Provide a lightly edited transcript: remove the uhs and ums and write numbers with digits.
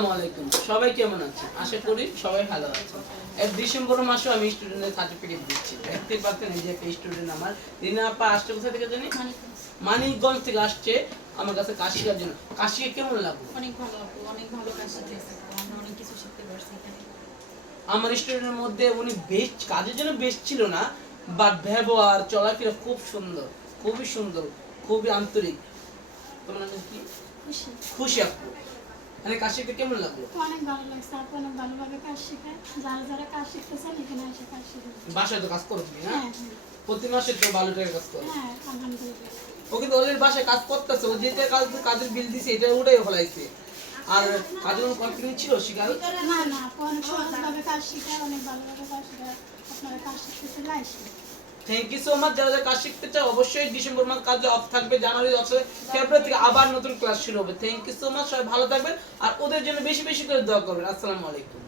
আসসালামু আলাইকুম, সবাই কেমন আছেন? আশা করি সবাই ভালো আছেন। এই ডিসেম্বর মাসে আমি স্টুডেন্টের সার্টিফিকেট দিচ্ছি। দেখতে পাচ্ছেন এই যে একটা স্টুডেন্ট আমার রিনা আপা আসছে কোথা থেকে জানি? মানিকগঞ্জ থেকে আসছে আমার কাছে কাজ শেখার জন্য। কাজ শিখে কেমন লাগলো? অনেক ভালো আপু, অনেক ভালো কাজ শিখেছে। আমরা অনেক কিছু শিখতে পারছি এখানে। আমার স্টুডেন্টের মধ্যে উনি বেস্ট, কাজের জন্য বেস্ট ছিল না, বাট ব্যবহার চলাফেরা খুব সুন্দর, খুবই সুন্দর, খুবই আন্তরিক। তোমার নাম কি? খুশি। খুশি আপু। মানে কাজ শিখতে কেমন লাগলো? অনেক ভালো লাগছে, আপু অনেক ভালোভাবে কাজ শেখায়। যারা যারা কাজ শিখতেছেন এখানে এসে কাজ শিখেন। বাসায় তো কাজ করো তুমি না? হ্যাঁ হ্যাঁ প্রতি মাসে তো ভালো টাকা কাজ করো। হ্যাঁ, আলহামদুলিল্লাহ। ও কিন্তু ওদের বাসায় কাজ করতেছে, ও যেটা কাজের বিল দিছে এটা উঠাই ফেলাইছে। আর কাজের কোনো কন্টিনিউ ছিল শিকার? না না, আপু অনেক সহজভাবে কাজ শেখায়, অনেক ভালোভাবে কাজ শেখায়। আপনারা কাজ শিখতেছে লাইসে। Thank you so much. যারা যারা কাজ শিখতে চাও অবশ্যই ডিসেম্বর মাস কাজে অফ থাকবে, জানুয়ারি অফ, ফেব্রুয়ারি থেকে আবার নতুন ক্লাস শুরু হবে। থ্যাংক ইউ সো মাচ, সবাই ভালো থাকবেন আর ওদের জন্য বেশি বেশি করে দোয়া করবেন। আসসালামু আলাইকুম।